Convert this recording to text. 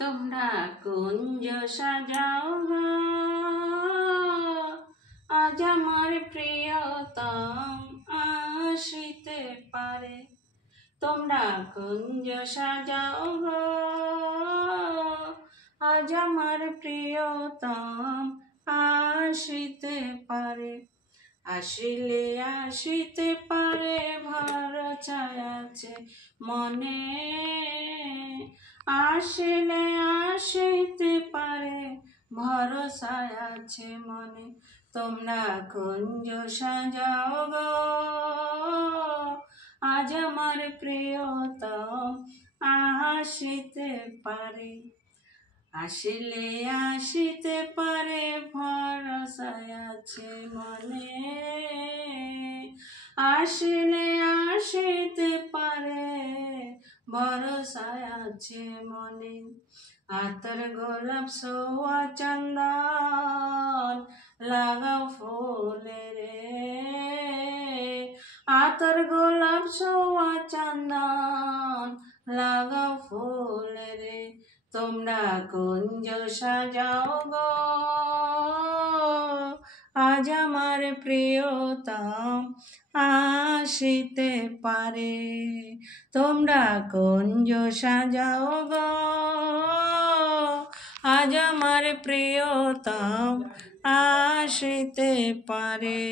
তোমরা কুঞ্জ সাজাও গো, আজ আমার প্রিয়তম আসিতে পারে। তোমরা কুঞ্জ সাজাও গো, আজ আমার প্রিয়তম আসিতে পারে। আসিলে আসিতে পারে, ভরসা আছে মনে। আসিলে আসিতে পারে, ভরসা আছে মনে। তোমরা কুঞ্জ সাজাও গো, আজ আমার প্রিয়তম আসিতে পারে। আসিলে আসিতে পারে, ভরসা আছে মনে। আসিলে আসিতে পারে, ভরসা আছে মনে। আতর গোলাপ সোয়া চন্দন লাগাও ফুলে রে। আতর গোলাপ সোয়া চন্দন লাগাও ফুলে রে। তোমরা কুঞ্জ সাজাও গো, আজ আমার প্রিয়তম আসিতে পারে। তোমরা কুঞ্জ সাজাও গো, আজ আমার প্রিয়তম আসিতে পারে।